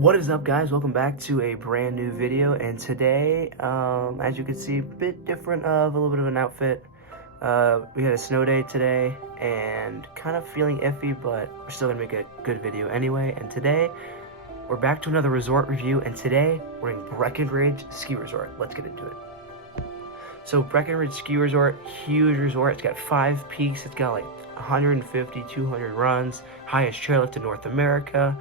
What is up, guys? Welcome back to a brand new video, and today, as you can see, a bit different of a little bit of an outfit. We had a snow day today and kind of feeling iffy, but we're still gonna make a good video anyway. And today we're back to another resort review, and today we're in Breckenridge Ski Resort. Let's get into it. So Breckenridge Ski Resort, huge resort. It's got 5 peaks. It's got like 150, 200 runs, highest chairlift in North America.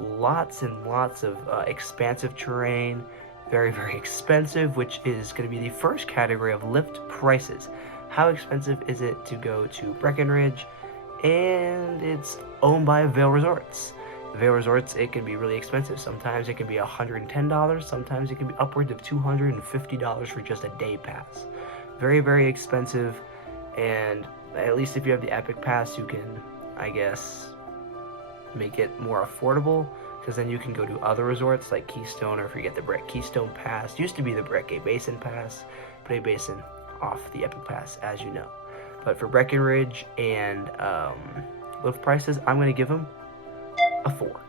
Lots and lots of expansive terrain, very expensive, which is going to be the first category of lift prices. How expensive is it to go to Breckenridge? And it's owned by Vail Resorts. Vail Resorts, it can be really expensive. Sometimes it can be $110, sometimes it can be upwards of $250 for just a day pass. Very expensive, and at least if you have the Epic Pass, you can, I guess, make it more affordable, because then you can go to other resorts like Keystone, or if you get the Brett Keystone Pass. Used to be the Brett Gay Basin Pass, but a basin off the Epic Pass, as you know. But for Breckenridge and lift prices, I'm going to give them a 4.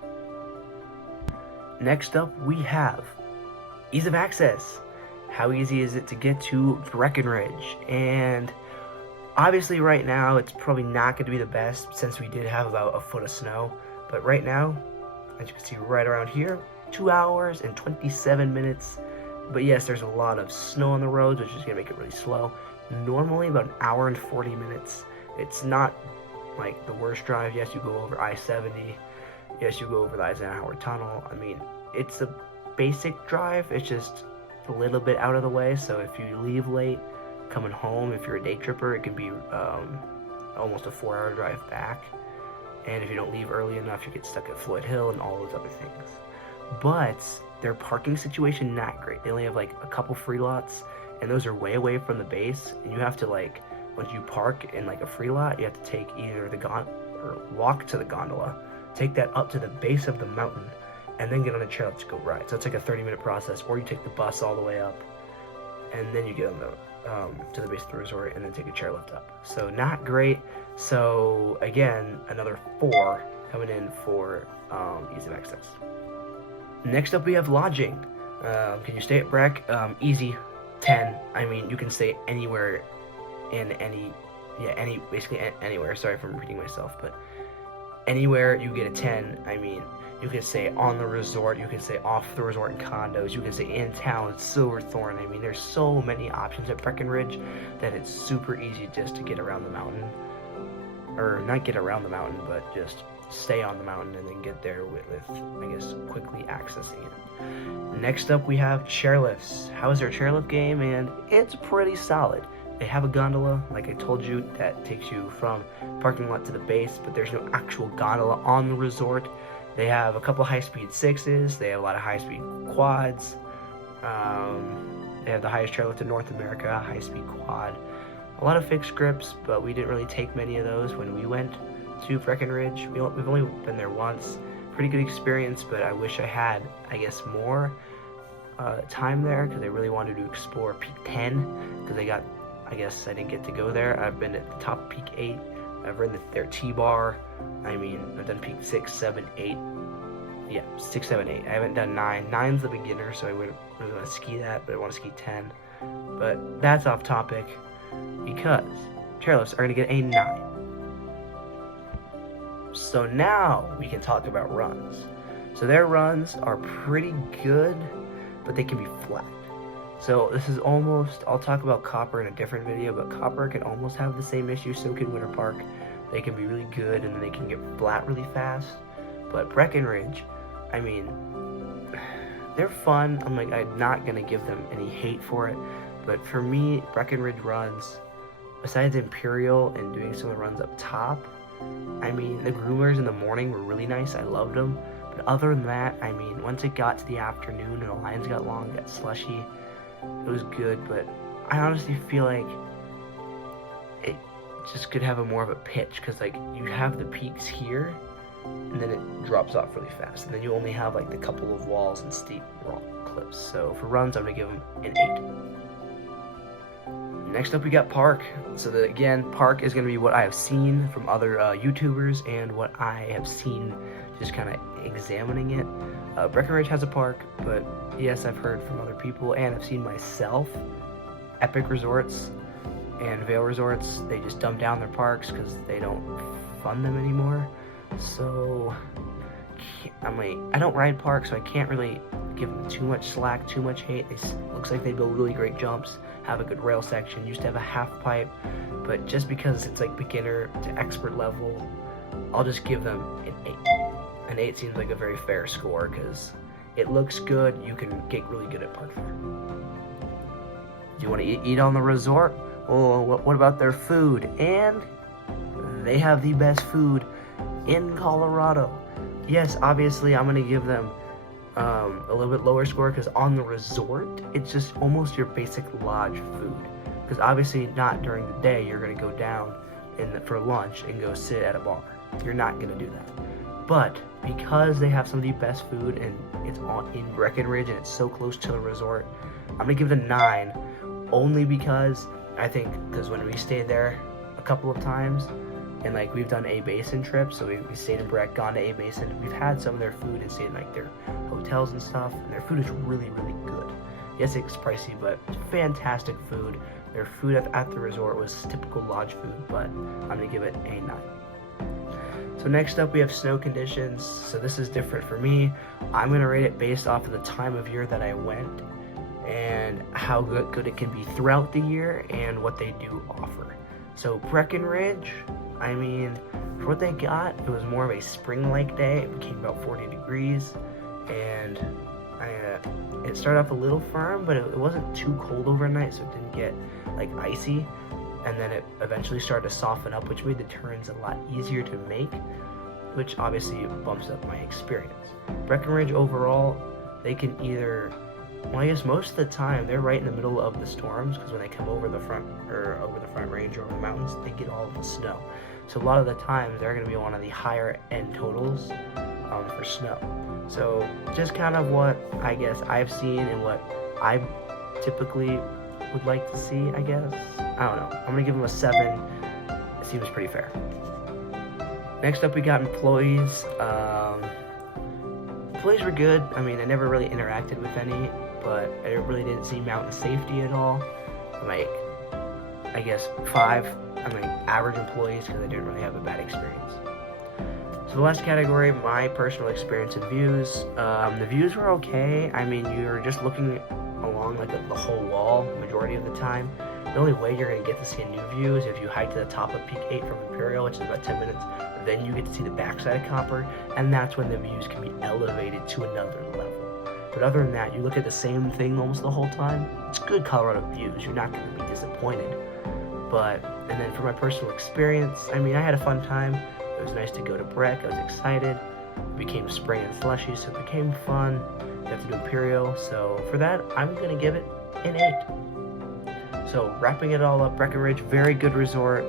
Next up, we have ease of access. How easy is it to get to Breckenridge? And obviously right now it's probably not going to be the best, since we did have about a foot of snow. But right now, as you can see right around here, 2 hours and 27 minutes. But yes, there's a lot of snow on the roads, which is going to make it really slow. Normally about an hour and 40 minutes. It's not like the worst drive. Yes, you go over I-70. Yes, you go over the Eisenhower Tunnel. I mean, it's a basic drive. It's just a little bit out of the way. So if you leave late coming home, if you're a day tripper, it can be almost a 4-hour drive back. And if you don't leave early enough, you get stuck at Floyd Hill and all those other things. But their parking situation, not great. They only have like a couple free lots, and those are way away from the base. And you have to, like, once you park in like a free lot, you have to take either the or walk to the gondola, take that up to the base of the mountain, and then get on a chairlift to go ride. So it's like a 30-minute process, or you take the bus all the way up, and then you get on the to the base of the resort, and then take a chairlift up. So not great. So again, another 4 coming in for ease of access. Next up, we have lodging. Can you stay at Breck? Easy, 10. I mean, you can stay anywhere in basically anywhere. Sorry if I'm repeating myself, but anywhere you get a 10. I mean, you can stay on the resort, you can stay off the resort in condos, you can stay in town, Silverthorne. I mean, there's so many options at Breckenridge that it's super easy just to get around the mountain. Or not get around the mountain, but just stay on the mountain and then get there with I guess, quickly accessing it. Next up, we have chairlifts. How is their chairlift game? And it's pretty solid. They have a gondola, like I told you, that takes you from parking lot to the base, but there's no actual gondola on the resort. They have a couple high-speed 6s. They have a lot of high-speed quads. They have the highest chairlift in North America, high-speed quad. A lot of fixed grips, but we didn't really take many of those when we went to Breckenridge. We've only been there once. Pretty good experience, but I wish I had, I guess, more time there, because I really wanted to explore Peak 10, because I guess I didn't get to go there. I've been at the top of Peak 8. I've ridden their T-bar. I mean, I've done Peak 6, 7, 8. Yeah, 6, 7, 8. I haven't done 9. 9's the beginner, so I wouldn't really want to ski that, but I want to ski 10. But that's off topic, because chairlifts are going to get a 9. So now we can talk about runs. So their runs are pretty good, but they can be flat. So this is almost, I'll talk about Copper in a different video, but Copper can almost have the same issue, so can Winter Park. They can be really good, and then they can get flat really fast. But Breckenridge, I mean, they're fun. I'm not going to give them any hate for it. But for me, Breckenridge runs, besides Imperial and doing some of the runs up top, I mean, the groomers in the morning were really nice. I loved them. But other than that, I mean, once it got to the afternoon and the lines got long, got slushy, it was good. But I honestly feel like it just could have a more of a pitch, because like you have the peaks here, and then it drops off really fast, and then you only have like the couple of walls and steep rock cliffs. So for runs, I'm gonna give them an 8. Next up we got Park. So again, Park is going to be what I have seen from other YouTubers and what I have seen just kind of examining it. Breckenridge has a park, but yes, I've heard from other people and I've seen myself. Epic Resorts and Vail Resorts, they just dumb down their parks because they don't fund them anymore. So I don't ride parks, so I can't really give them too much slack, too much hate. It looks like they build really great jumps, have a good rail section, used to have a half pipe, but just because it's like beginner to expert level, I'll just give them an 8. An 8 seems like a very fair score because it looks good. You can get really good at park fair. Do you want to eat on the resort? Oh, what about their food? And they have the best food in Colorado. Yes, obviously I'm going to give them a little bit lower score because on the resort, it's just almost your basic lodge food. Because obviously not during the day, you're going to go down for lunch and go sit at a bar. You're not going to do that. But because they have some of the best food and it's in Breckenridge and it's so close to the resort, I'm going to give it a 9 only because I think when we stayed there a couple of times, and like we've done A Basin trips, so we stayed in Breck, gone to A Basin. We've had some of their food and stayed in like their hotels and stuff, and their food is really, really good. Yes, it's pricey, but fantastic food. Their food at the resort was typical lodge food, but I'm gonna give it a 9. So next up we have snow conditions. So this is different for me. I'm gonna rate it based off of the time of year that I went and how good it can be throughout the year and what they do offer. So Breckenridge, I mean, for what they got, it was more of a spring-like day. It became about 40 degrees, and it started off a little firm, but it wasn't too cold overnight, so it didn't get like icy. And then it eventually started to soften up, which made the turns a lot easier to make, which obviously bumps up my experience. Breckenridge overall, they can either, well, I guess most of the time they're right in the middle of the storms because when they come over the front range or over the mountains, they get all of the snow. So a lot of the times they're going to be one of the higher end totals for snow. So just kind of what I guess I've seen and what I typically would like to see, I guess. I don't know. I'm going to give them a 7. It seems pretty fair. Next up we got employees. Employees were good. I mean, I never really interacted with any, but I really didn't see mountain safety at all. I'm like, I guess 5. I'm like average employees because I didn't really have a bad experience. So the last category, my personal experience and views. The views were okay. I mean, you're just looking along like the whole wall majority of the time. The only way you're going to get to see a new view is if you hike to the top of Peak 8 from Imperial, which is about 10 minutes. Then you get to see the backside of Copper, and that's when the views can be elevated to another level. But other than that, you look at the same thing almost the whole time. It's good Colorado views. You're not going to be disappointed. And then for my personal experience, I mean, I had a fun time. It was nice to go to Breck. I was excited. It became spring and slushy, so it became fun. We have to do Imperial. So for that, I'm going to give it an 8. So wrapping it all up, Breckenridge, very good resort.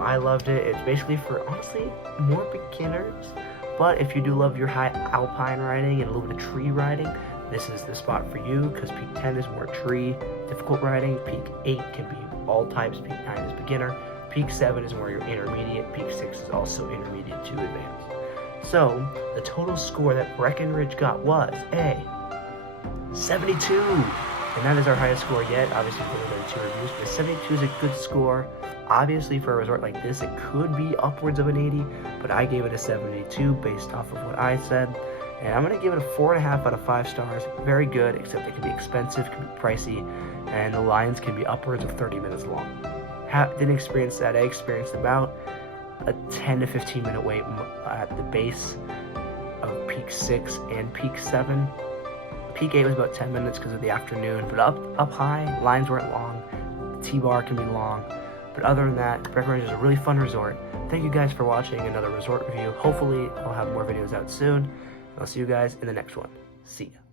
I loved it. It's basically for, honestly, more beginners. But if you do love your high alpine riding and a little bit of tree riding, this is the spot for you because Peak 10 is more tree, difficult riding. Peak 8 can be all types. Peak 9 is beginner. Peak 7 is more your intermediate. Peak 6 is also intermediate to advanced. So the total score that Breckenridge got was a 72. And that is our highest score yet. Obviously, we've only done 2 reviews, but 72 is a good score. Obviously, for a resort like this, it could be upwards of an 80, but I gave it a 72 based off of what I said. And I'm going to give it a 4.5 out of 5 stars. Very good, except it can be expensive, can be pricey, and the lines can be upwards of 30 minutes long. Didn't experience that. I experienced about a 10 to 15 minute wait at the base of Peak 6 and Peak 7. Peak 8 was about 10 minutes because of the afternoon, but up high, lines weren't long. The T-bar can be long. But other than that, Breckenridge is a really fun resort. Thank you guys for watching another resort review. Hopefully, I'll have more videos out soon. I'll see you guys in the next one. See ya.